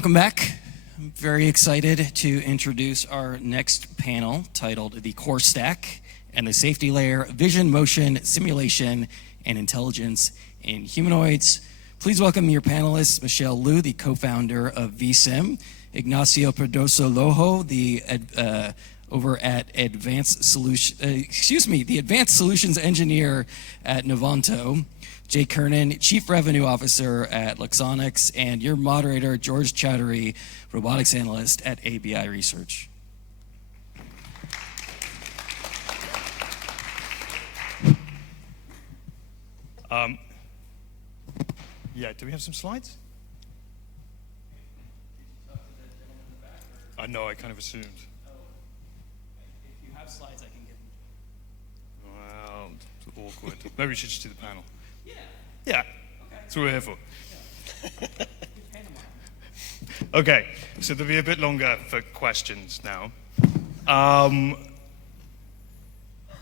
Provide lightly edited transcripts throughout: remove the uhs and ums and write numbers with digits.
Welcome back. I'm very excited to introduce our next panel titled The Core Stack and the Safety Layer, Vision, Motion, Simulation, and Intelligence in Humanoids. Please welcome your panelists, Michelle Liu, the co-founder of VSim, Ignacio Pedrosa Lojo, the Advanced Solutions Engineer at Novanta, J Kernan, Chief Revenue Officer at Luxonis, and your moderator, George Chowdhury, Robotics Analyst at ABI Research. Yeah, do we have some slides? No, I kind of assumed. Oh, if you have slides, I can give them. Well, it's awkward. Maybe we should just do the panel. Yeah. Okay. That's what we're here for. Yeah. Okay, so there'll be a bit longer for questions now.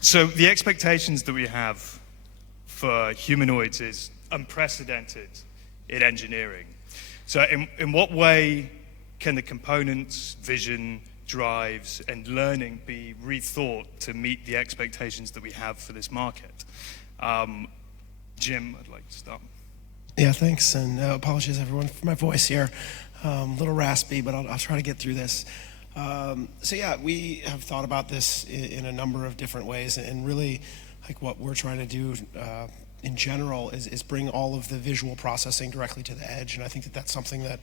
So the expectations that we have for humanoids is unprecedented in engineering. So in what way can the components, vision, drives, and learning be rethought to meet the expectations that we have for this market? Jim, I'd like to start. Yeah, thanks, and apologies everyone for my voice here. A little raspy, but I'll try to get through this. So yeah, we have thought about this in a number of different ways, and really, like what we're trying to do in general is bring all of the visual processing directly to the edge, and I think that that's something that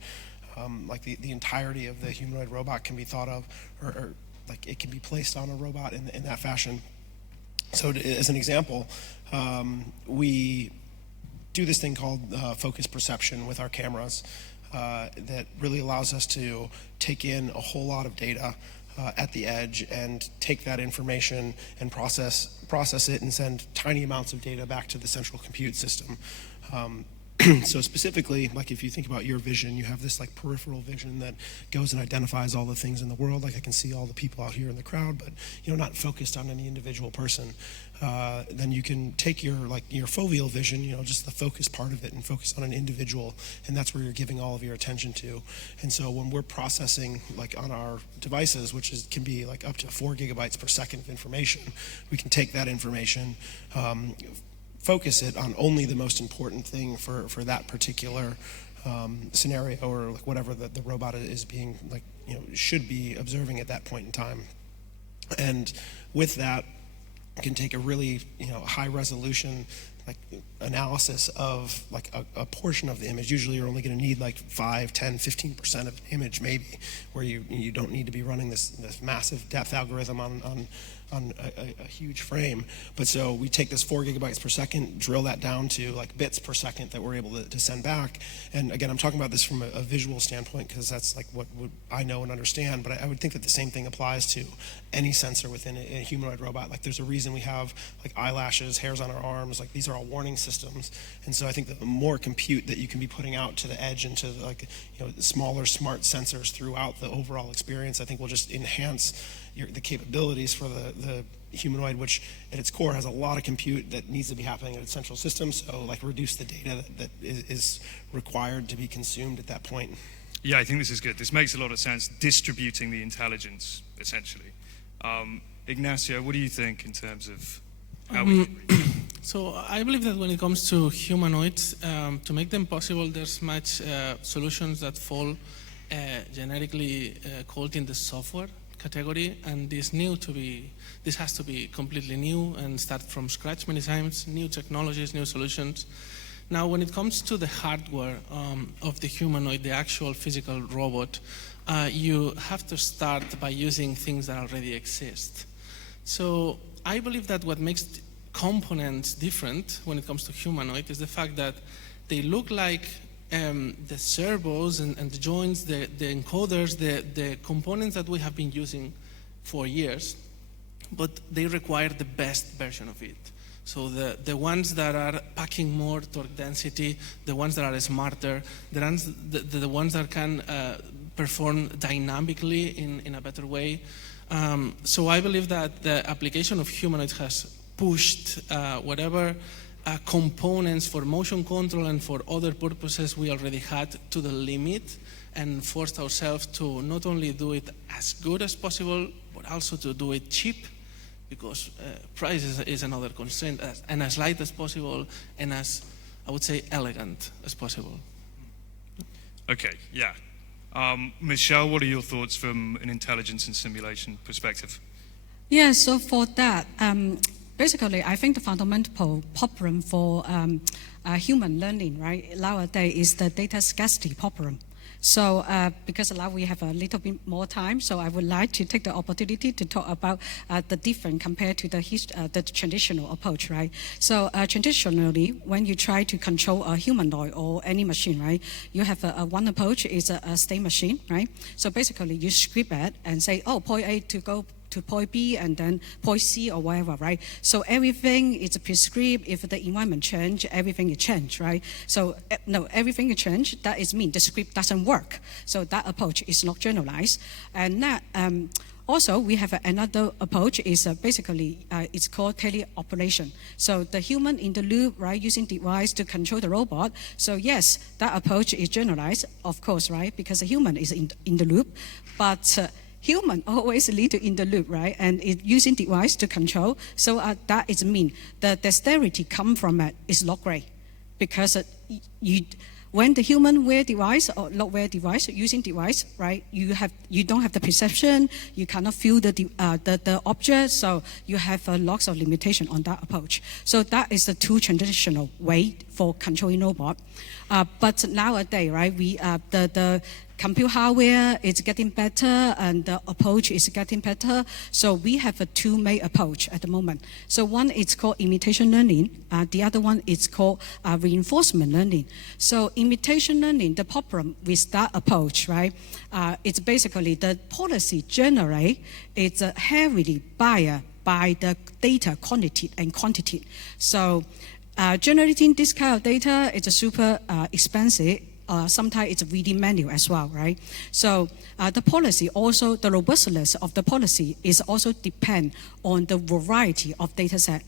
like the entirety of the humanoid robot can be thought of, or like it can be placed on a robot in that fashion. So as an example, we do this thing called focus perception with our cameras that really allows us to take in a whole lot of data at the edge and take that information and process it and send tiny amounts of data back to the central compute system. So specifically, like if you think about your vision, you have this like peripheral vision that goes and identifies all the things in the world. Like I can see all the people out here in the crowd, but not focused on any individual person. Then you can take your foveal vision, just the focus part of it, and focus on an individual, and that's where you're giving all of your attention to. And so when we're processing like on our devices, which can be like up to 4 gigabytes per second of information, we can take that information, focus it on only the most important thing for that particular scenario, or like whatever the robot is being should be observing at that point in time. And with that, can take a really high resolution like analysis of like a portion of the image. Usually you're only going to need like 5, 10, 15% of the image maybe, where you don't need to be running this massive depth algorithm on a huge frame. But so we take this 4 gigabytes per second, drill that down to like bits per second that we're able to send back. And again, I'm talking about this from a visual standpoint because that's like what I know and understand, but I would think that the same thing applies to any sensor within a humanoid robot. Like there's a reason we have like eyelashes, hairs on our arms, like these are all warning systems. And so I think that the more compute that you can be putting out to the edge and to like smaller smart sensors throughout the overall experience, I think will just enhance the capabilities for the humanoid, which at its core has a lot of compute that needs to be happening at its central system, so like reduce the data that is required to be consumed at that point. Yeah, I think this is good. This makes a lot of sense, distributing the intelligence, essentially. Ignacio, what do you think in terms of how we can reach? So I believe that when it comes to humanoids, to make them possible, there's much solutions that fall generically called in the software category, and this has to be completely new and start from scratch many times, new technologies, new solutions. Now, when it comes to the hardware of the humanoid, the actual physical robot, you have to start by using things that already exist. So I believe that what makes components different when it comes to humanoid is the fact that they look like the servos and the joints, the encoders, the components that we have been using for years, but they require the best version of it. So the ones that are packing more torque density, the ones that are smarter, the ones that can perform dynamically in a better way. So I believe that the application of humanoids has pushed whatever components for motion control and for other purposes we already had to the limit, and forced ourselves to not only do it as good as possible, but also to do it cheap, because price is another constraint, and as light as possible, and as, I would say, elegant as possible. Okay, yeah. Michelle, what are your thoughts from an intelligence and simulation perspective? Yeah, so for that, basically, I think the fundamental problem for human learning, right, nowadays is the data scarcity problem. So because now we have a little bit more time, so I would like to take the opportunity to talk about the difference compared to the traditional approach, right? So traditionally, when you try to control a humanoid or any machine, right, you have one approach is a state machine, right? So basically, you script it and say, oh, point A to go to point B and then point C or whatever, right? So everything is prescribed. If the environment change, everything is changed, right? So no, everything is changed. That is mean the script doesn't work. So that approach is not generalized. And that, also, we have another approach is basically it's called teleoperation. So the human in the loop, right, using device to control the robot. So yes, that approach is generalized, of course, right, because the human is in the loop, but human always lead to in the loop, right? And it using device to control. So that is mean the dexterity come from it is log grade, because when the human wear device or not wear device, using device, right? You don't have the perception, you cannot feel the object, so you have lots of limitation on that approach. So that is the two traditional way for controlling robot. But nowadays, right? The compute hardware is getting better and the approach is getting better. So we have a two main approach at the moment. So one is called imitation learning. The other one is called reinforcement learning. So imitation learning, the problem with that approach, right? It's basically the policy generate is heavily biased by the data quantity and quantity. So generating this kind of data is super expensive. Sometimes it's really manual as well, right? So the policy also, the robustness of the policy is also depend on the variety of data set.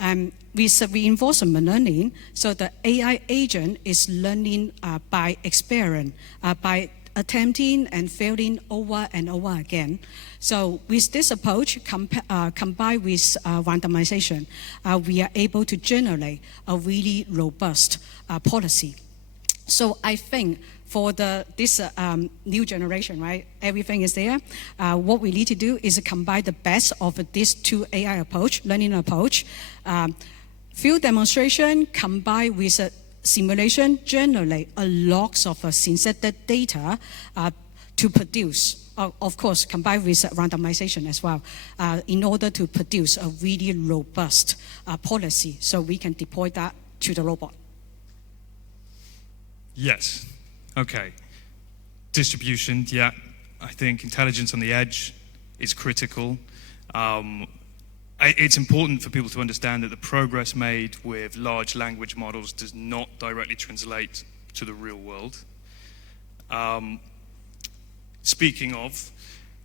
With reinforcement learning, so the AI agent is learning by experience, by attempting and failing over and over again. So with this approach, combined with randomization, we are able to generate a really robust policy. So I think for this new generation, right, everything is there. What we need to do is combine the best of these two AI approach, learning approach. Field demonstration combined with simulation generate a lot of synthetic data to produce. Of course, combined with randomization as well, in order to produce a really robust policy, so we can deploy that to the robot. Yes. Okay. Distribution, yeah. I think intelligence on the edge is critical. It's important for people to understand that the progress made with large language models does not directly translate to the real world. Speaking of,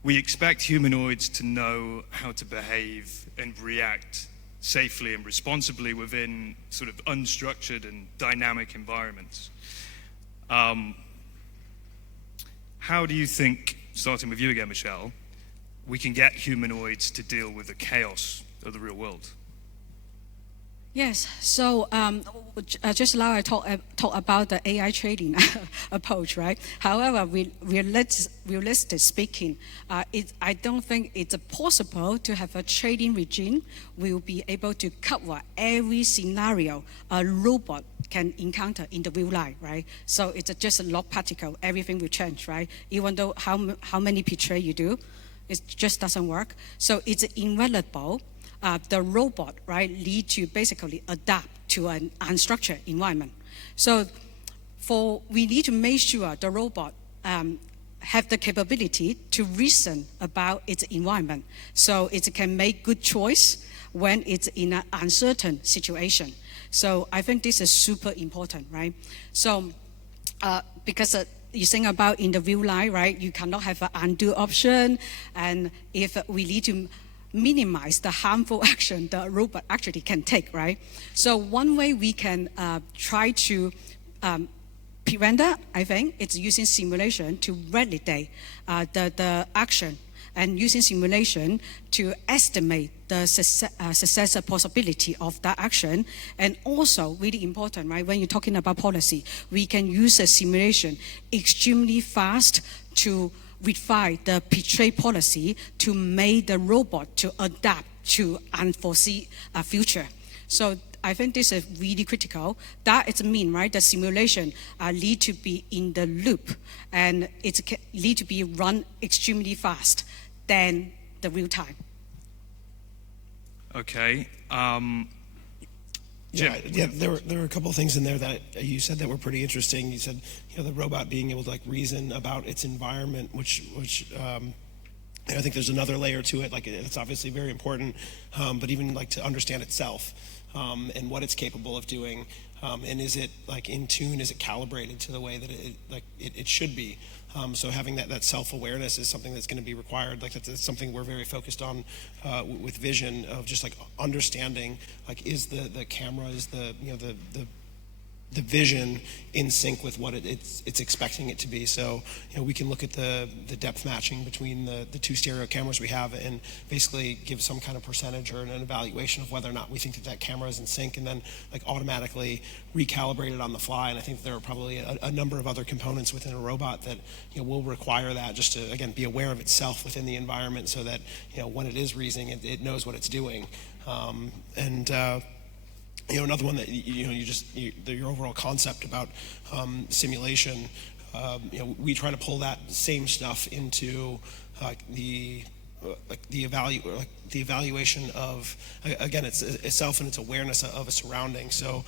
we expect humanoids to know how to behave and react safely and responsibly within sort of unstructured and dynamic environments. How do you think, starting with you again, Michelle, we can get humanoids to deal with the chaos of the real world? Yes, so just now I talk about the AI trading approach, right? However, realistic speaking, I don't think it's possible to have a trading regime will be able to cover every scenario a robot can encounter in the real life, right? So it's just a lot practical, everything will change, right? Even though how many portray you do, it just doesn't work. So it's invaluable. The robot, right, need to basically adapt to an unstructured environment. So we need to make sure the robot have the capability to reason about its environment, so it can make good choice when it's in an uncertain situation. So I think this is super important, right? So because you think about in the real life, right, you cannot have an undo option, and if we need to minimize the harmful action the robot actually can take, right? So one way we can try to preventer, I think, it's using simulation to validate the action, and using simulation to estimate the success possibility of that action. And also, really important, right, when you're talking about policy, we can use a simulation extremely fast to refine the portray policy to make the robot to adapt to unforeseen future. So I think this is really critical. That is mean, right? The simulation need to be in the loop, and it need to be run extremely fast than the real time. Okay. Yeah, Jim. yeah. There were a couple of things in there that you said that were pretty interesting. You said, the robot being able to like reason about its environment, which I think there's another layer to it. Like it's obviously very important, but even like to understand itself and what it's capable of doing, and is it like in tune? Is it calibrated to the way that it should be? So having that self-awareness is something that's going to be required. Like that's something we're very focused on with vision, of just like understanding, like is the camera, is the vision in sync with what it's expecting it to be. So we can look at the depth matching between the two stereo cameras we have, and basically give some kind of percentage or an evaluation of whether or not we think that camera is in sync, and then like automatically recalibrate it on the fly. And I think there are probably a number of other components within a robot that will require that, just to again be aware of itself within the environment, so that when it is reasoning, it knows what it's doing. Another one that your overall concept about simulation, we try to pull that same stuff into the evaluation of, again, it's itself and its awareness of a surrounding. So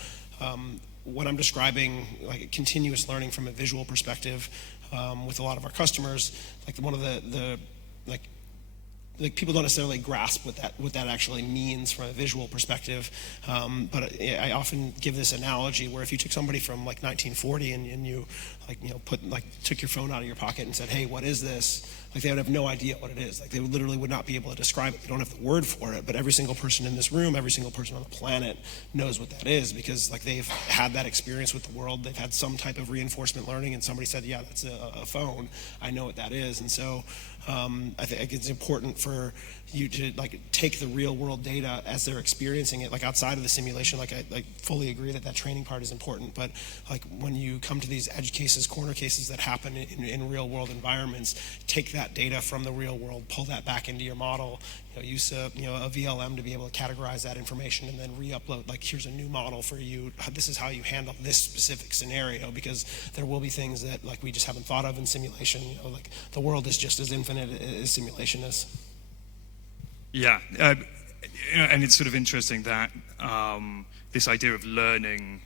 when I'm describing like continuous learning from a visual perspective with a lot of our customers, like one of the people don't necessarily grasp what that actually means from a visual perspective, but I often give this analogy where if you took somebody from like 1940 and you took your phone out of your pocket and said, hey, what is this? Like they would have no idea what it is. Like they literally would not be able to describe it. They don't have the word for it, but every single person in this room, every single person on the planet knows what that is, because like they've had that experience with the world. They've had some type of reinforcement learning, and somebody said, yeah, that's a phone. I know what that is. And so I think it's important for you to like take the real world data as they're experiencing it, like outside of the simulation. Like I fully agree that training part is important, but like when you come to these edge cases, corner cases that happen in real world environments, take that data from the real world, pull that back into your model, use a VLM to be able to categorize that information, and then re-upload, like here's a new model for you, this is how you handle this specific scenario, because there will be things that like we just haven't thought of in simulation. Like the world is just as infinite as simulation is. Yeah, and it's sort of interesting that this idea of learning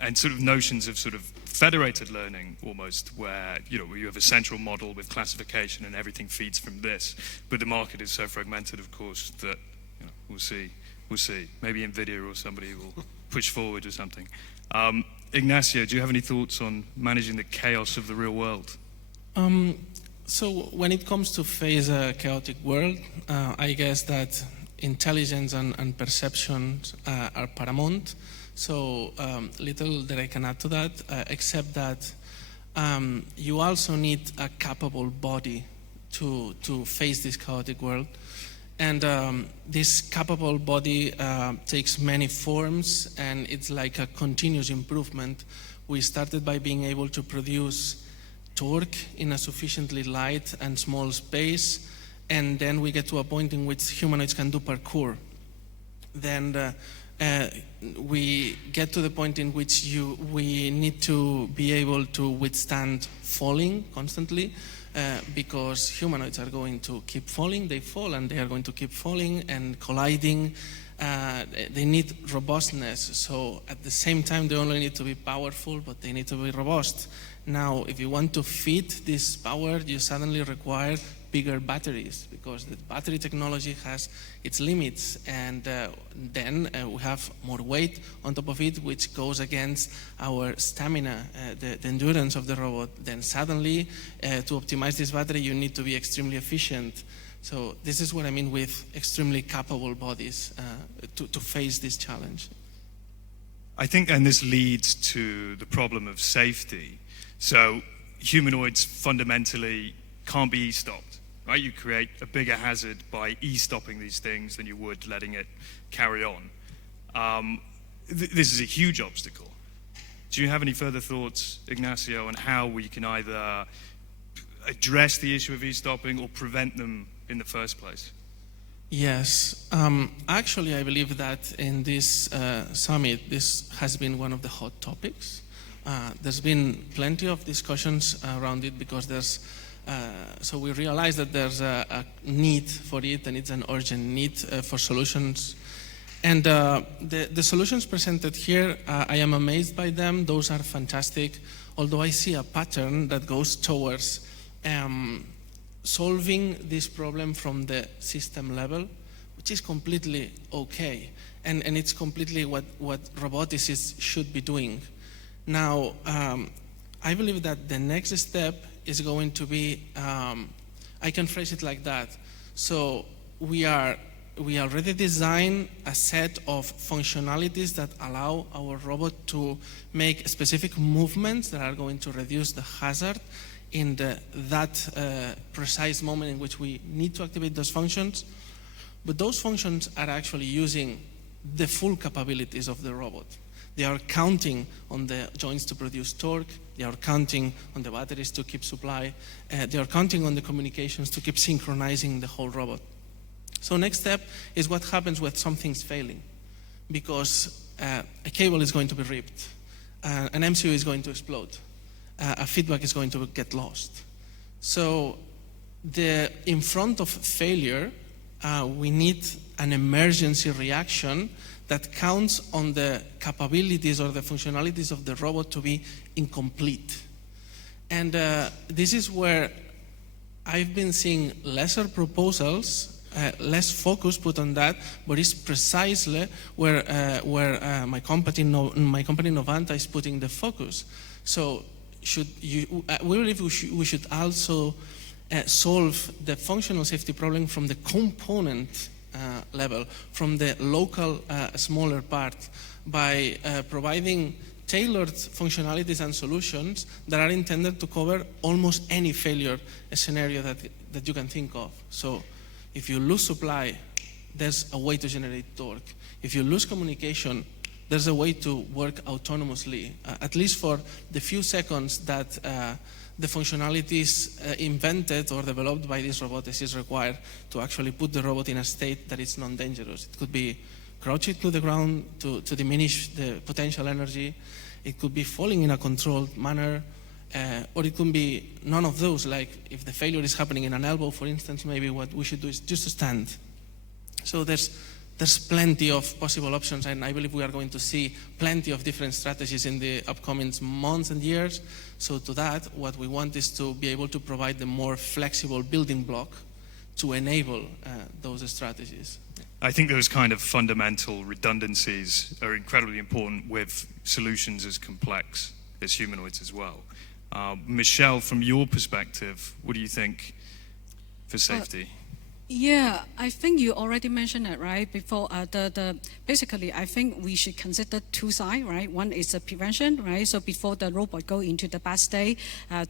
and sort of notions of sort of federated learning almost, where where you have a central model with classification and everything feeds from this, but the market is so fragmented, of course, that we'll see. Maybe NVIDIA or somebody will push forward or something. Ignacio, do you have any thoughts on managing the chaos of the real world? So when it comes to face a chaotic world, I guess that intelligence and perception are paramount. So little that I can add to that, except that you also need a capable body to face this chaotic world. And this capable body takes many forms, and it's like a continuous improvement. We started by being able to produce torque in a sufficiently light and small space, and then we get to a point in which humanoids can do parkour. Then we get to the point in which we need to be able to withstand falling constantly, because humanoids are going to keep falling. They fall and they are going to keep falling and colliding. They need robustness. So at the same time, they only need to be powerful, but they need to be robust. Now, if you want to fit this power, you suddenly require bigger batteries, because the battery technology has its limits, and then we have more weight on top of it, which goes against our stamina, the endurance of the robot. Then suddenly, to optimize this battery, you need to be extremely efficient. So this is what I mean with extremely capable bodies to face this challenge. I think, and this leads to the problem of safety. So humanoids fundamentally can't be e-stopped, right? You create a bigger hazard by e-stopping these things than you would letting it carry on. This is a huge obstacle. Do you have any further thoughts, Ignacio, on how we can either address the issue of e-stopping or prevent them in the first place? Yes. Actually, I believe that in this summit, this has been one of the hot topics. There's been plenty of discussions around it because so we realize that there's a need for it, and it's an urgent need for solutions. And the solutions presented here, I am amazed by them. Those are fantastic, although I see a pattern that goes towards solving this problem from the system level, which is completely okay. And it's completely what robotics should be doing. Now, I believe that the next step is going to be, I can phrase it like that. So we already designed a set of functionalities that allow our robot to make specific movements that are going to reduce the hazard in that precise moment in which we need to activate those functions. But those functions are actually using the full capabilities of the robot. They are counting on the joints to produce torque. They are counting on the batteries to keep supply. They are counting on the communications to keep synchronizing the whole robot. So next step is what happens when something's failing, because a cable is going to be ripped, an MCU is going to explode, a feedback is going to get lost. So in front of failure, we need an emergency reaction that counts on the capabilities or the functionalities of the robot to be incomplete. And this is where I've been seeing lesser proposals, less focus put on that, but it's precisely where my company Novanta is putting the focus. So we believe we should also solve the functional safety problem from the component level, from the local smaller part, by providing tailored functionalities and solutions that are intended to cover almost any failure scenario that you can think of. So if you lose supply, there's a way to generate torque. If you lose communication, there's a way to work autonomously, at least for the few seconds that the functionalities invented or developed by this robotics is required to actually put the robot in a state that is non-dangerous. It could be crouching to the ground to diminish the potential energy. It could be falling in a controlled manner. Or it could be none of those, like if the failure is happening in an elbow, for instance, maybe what we should do is just to stand. So there's plenty of possible options, and I believe we are going to see plenty of different strategies in the upcoming months and years. So to that, what we want is to be able to provide the more flexible building block to enable those strategies. I think those kind of fundamental redundancies are incredibly important with solutions as complex as humanoids as well. Michelle, from your perspective, what do you think for safety? Yeah, I think you already mentioned it, right? Before basically, I think we should consider two sides, right? One is the prevention, right? So before the robot go into the bad state,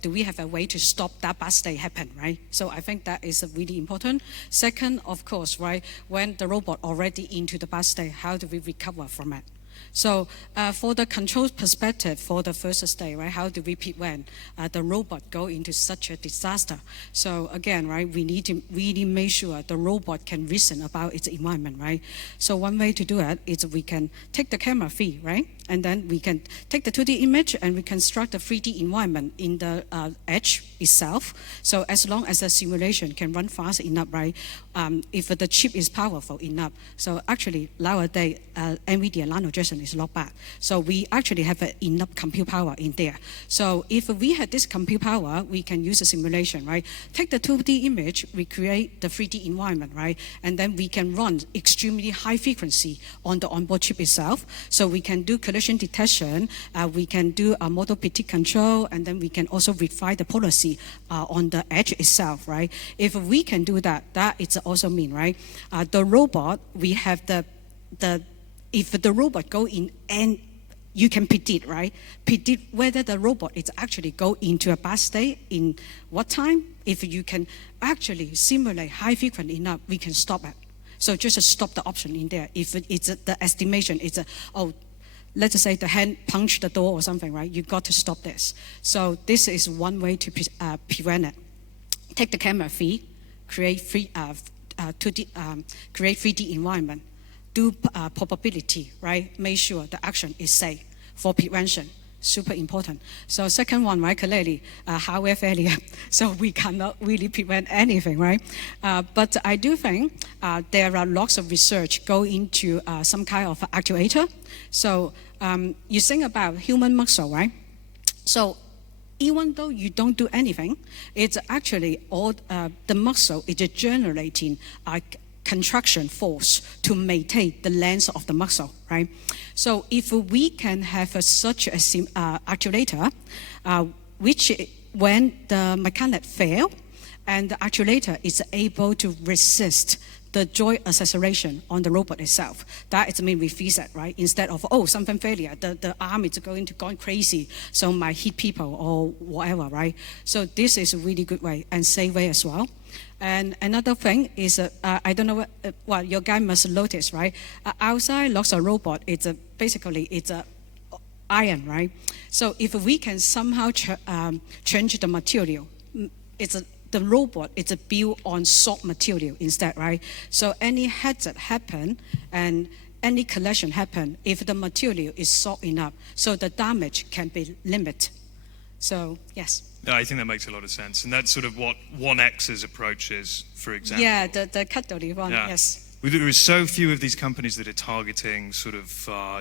do we have a way to stop that bad state happen, right? So I think that is really important. Second, of course, right? When the robot already into the bad state, how do we recover from it? So for the control perspective, for the first stage, right, how do we prevent the robot go into such a disaster? So again, right, we need to really make sure the robot can reason about its environment, right? So one way to do it is we can take the camera feed, right? And then we can take the 2D image and we construct the 3D environment in the edge itself. So as long as the simulation can run fast enough, right? If the chip is powerful enough. So actually nowadays, NVIDIA Nano Jetson is not bad. So we actually have enough compute power in there. So if we had this compute power, we can use a simulation, right? Take the 2D image, we create the 3D environment, right? And then we can run extremely high frequency on the onboard chip itself. So we can do collision detection, we can do a model PT control, and then we can also refine the policy on the edge itself, right? If we can do that, that is also mean, right? The robot, we have if the robot go in you can predict, right? Predict whether the robot is actually go into a bad state in what time. If you can actually simulate high frequency enough, we can stop it. So just stop the option in there. If it's the estimation, it's let's say the hand punched the door or something, right? You got to stop this. So this is one way to prevent it. Take the camera feed, create 3D environment, do probability, right? Make sure the action is safe for prevention. Super important. So second one, right, clearly, hardware failure. So we cannot really prevent anything, right? But I do think there are lots of research go into some kind of actuator. So you think about human muscle, right? So even though you don't do anything, it's actually all the muscle is generating contraction force to maintain the length of the muscle, right? So if we can have such a actuator, which when the mechanic fail, and the actuator is able to resist the joint acceleration on the robot itself. That is mean we freeze it, right? Instead of, something failure, the arm is going crazy, so might hit people or whatever, right? So this is a really good way and safe way as well. And another thing is, I don't know what your guy must notice, right? Outside lots of robot, it's basically a iron, right? So if we can somehow change the material, the robot is built on soft material instead, right? So any hazard happen and any collision happen if the material is soft enough, so the damage can be limited. So yes. No, I think that makes a lot of sense, and that's sort of what 1X's approach is, for example. Yeah, the cutlery one, Yeah. yes. There are so few of these companies that are targeting sort of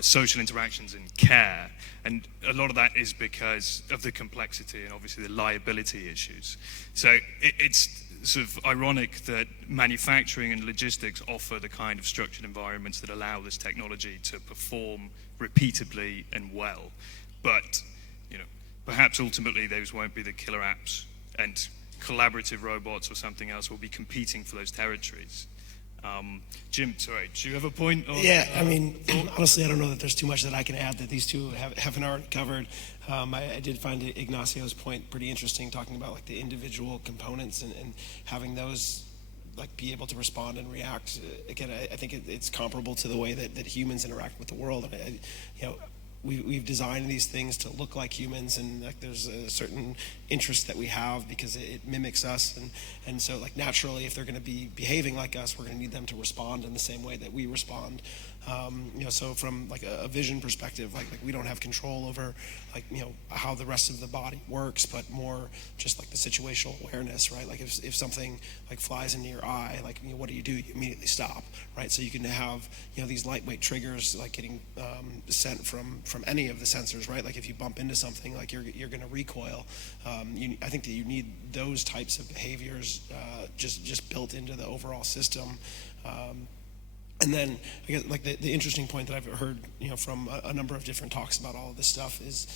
social interactions and care, and a lot of that is because of the complexity and obviously the liability issues. So it's sort of ironic that manufacturing and logistics offer the kind of structured environments that allow this technology to perform repeatably and well. But, perhaps ultimately those won't be the killer apps, and collaborative robots or something else will be competing for those territories. Jim, sorry, do you have a point? Yeah, I mean, honestly, I don't know that there's too much that I can add that these two haven't already covered. I did find Ignacio's point pretty interesting, talking about like the individual components and having those like be able to respond and react. Again, I think it's comparable to the way that humans interact with the world. We've designed these things to look like humans, and like there's a certain interest that we have because it mimics us, and so like naturally, if they're going to be behaving like us, we're going to need them to respond in the same way that we respond. So from like a vision perspective, like we don't have control over how the rest of the body works, but more just like the situational awareness, right? Like if something like flies into your eye, like what do? You immediately stop, right? So you can have these lightweight triggers like getting sent from any of the sensors, right? Like if you bump into something, like you're going to recoil. I think that you need those types of behaviors just built into the overall system. And then I guess like the interesting point that I've heard from a number of different talks about all of this stuff is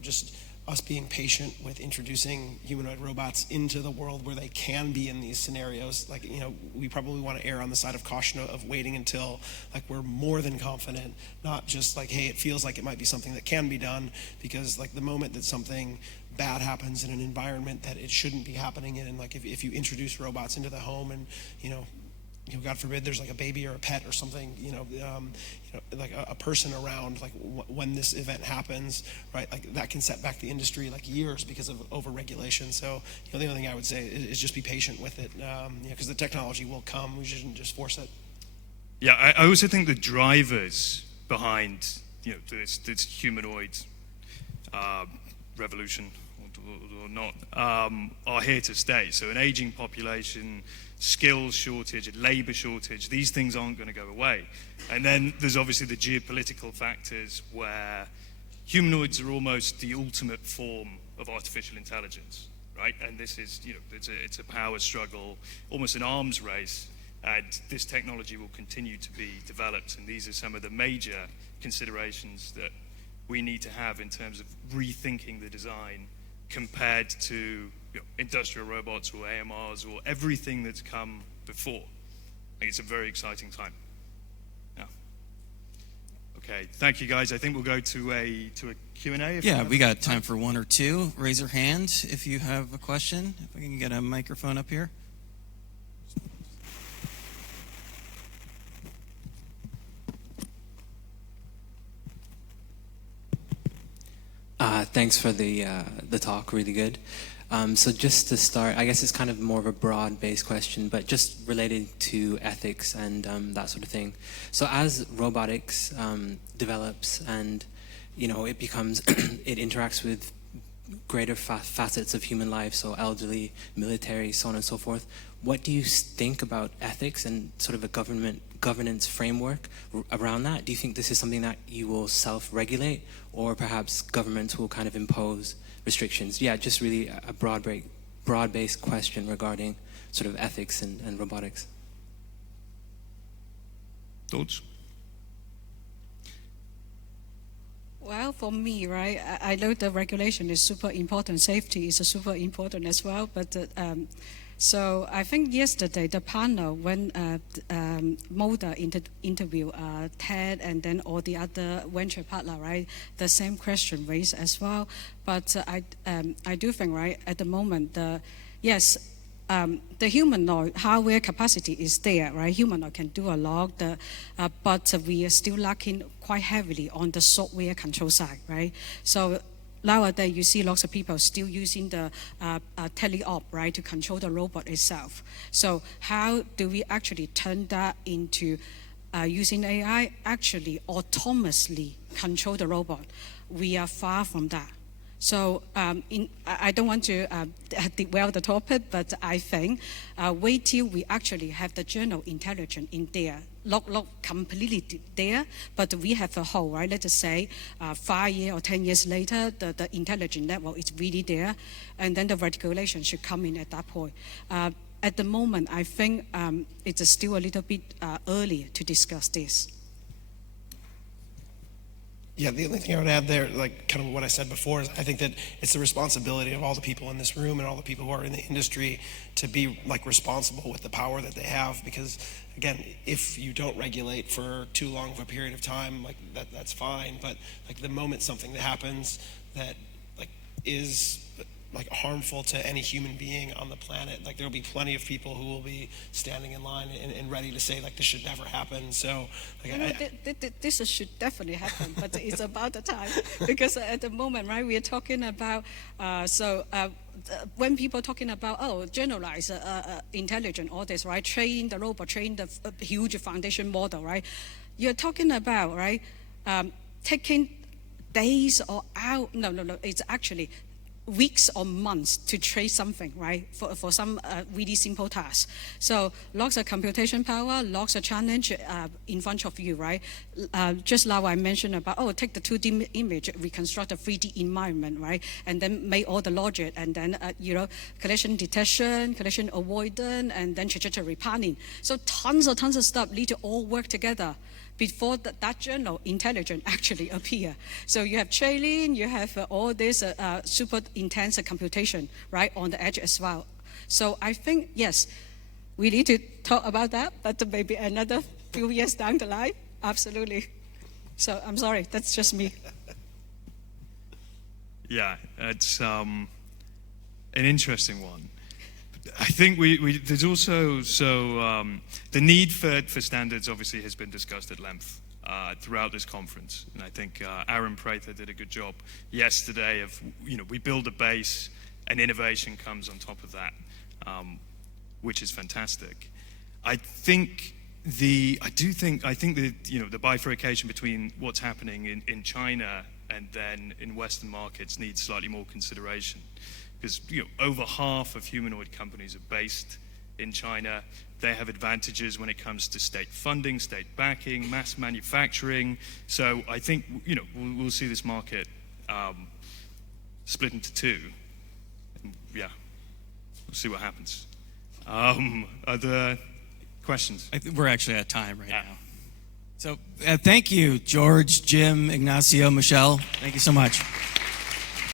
just us being patient with introducing humanoid robots into the world where they can be in these scenarios. Like we probably want to err on the side of caution of waiting until like we're more than confident, not just like, hey, it feels like it might be something that can be done, because like the moment that something bad happens in an environment that it shouldn't be happening in, and like if you introduce robots into the home and God forbid there's like a baby or a pet or something, like a person around, like when this event happens, right? Like that can set back the industry like years because of overregulation. So the only thing I would say is just be patient with it, because the technology will come. We shouldn't just force it. Yeah, I also think the drivers behind this humanoid revolution or not are here to stay. So an aging population, skills shortage, labor shortage, these things aren't going to go away. And then there's obviously the geopolitical factors where humanoids are almost the ultimate form of artificial intelligence, right? And this is, it's a power struggle, almost an arms race, and this technology will continue to be developed. And these are some of the major considerations that we need to have in terms of rethinking the design compared to industrial robots or AMRs or everything that's come before. I think it's a very exciting time. Yeah. Okay, thank you guys. I think we'll go to a Q&A. Yeah, we got time for one or two. Raise your hand if you have a question. If we can get a microphone up here. Thanks for the talk, really good. So just to start, I guess it's kind of more of a broad-based question, but just related to ethics and that sort of thing. So as robotics develops and, you know, it becomes, it interacts with greater facets of human life, so elderly, military, so on and so forth, what do you think about ethics and sort of a governance framework around that? Do you think this is something that you will self-regulate, or perhaps governments will kind of impose restrictions? Yeah, just really a broad-based question regarding sort of ethics and robotics. Thoughts? Well, for me, right, I know the regulation is super important. Safety is super important as well. But so I think yesterday the panel, when Moda interviewed Ted and then all the other venture partner, right, the same question raised as well. But I do think, right, at the moment, yes, the humanoid hardware capacity is there, right? Humanoid can do a lot, but we are still lacking quite heavily on the software control side, right? So nowadays, you see lots of people still using the teleop, right, to control the robot itself. So how do we actually turn that into using AI, actually autonomously control the robot? We are far from that. So I don't want to derail the topic, but I think wait till we actually have the general intelligence in there, not completely there, but we have a whole, right? Let's just say 5 years or 10 years later, the intelligence level is really there, and then the regulation should come in at that point. At the moment, I think it's still a little bit early to discuss this. Yeah, the only thing I would add there, like kind of what I said before, is I think that it's the responsibility of all the people in this room and all the people who are in the industry to be like responsible with the power that they have. Because again, if you don't regulate for too long of a period of time, like that's fine. But like the moment something that happens that like is like harmful to any human being on the planet, like there'll be plenty of people who will be standing in line and ready to say like this should never happen. So like, this should definitely happen, but it's about the time, because at the moment, right, we are talking about when people are talking about generalized intelligence, all this, right, train the robot, train the huge foundation model, right, you're talking about, right, taking days or out, no, it's actually weeks or months to trace something, right, for some really simple tasks. So lots of computation power, lots of challenge in front of you, right? Just now I mentioned about, take the 2D image, reconstruct a 3D environment, right? And then make all the logic, and then, collision detection, collision avoidance, and then trajectory planning. So tons of stuff need to all work together before that general intelligence actually appear. So you have training, you have all this super intense computation, right, on the edge as well. So I think, yes, we need to talk about that, but maybe another few years down the line, absolutely. So I'm sorry, that's just me. Yeah, it's an interesting one. I think there's also, the need for standards obviously has been discussed at length throughout this conference. And I think Aaron Prather did a good job yesterday of, we build a base and innovation comes on top of that, which is fantastic. I think the bifurcation between what's happening in China and then in Western markets needs slightly more consideration. Because over half of humanoid companies are based in China. They have advantages when it comes to state funding, state backing, mass manufacturing. So I think we'll see this market split into two. And yeah, we'll see what happens. Other questions? We're actually at time right now. So thank you, George, Jim, Ignacio, Michelle. Thank you so much.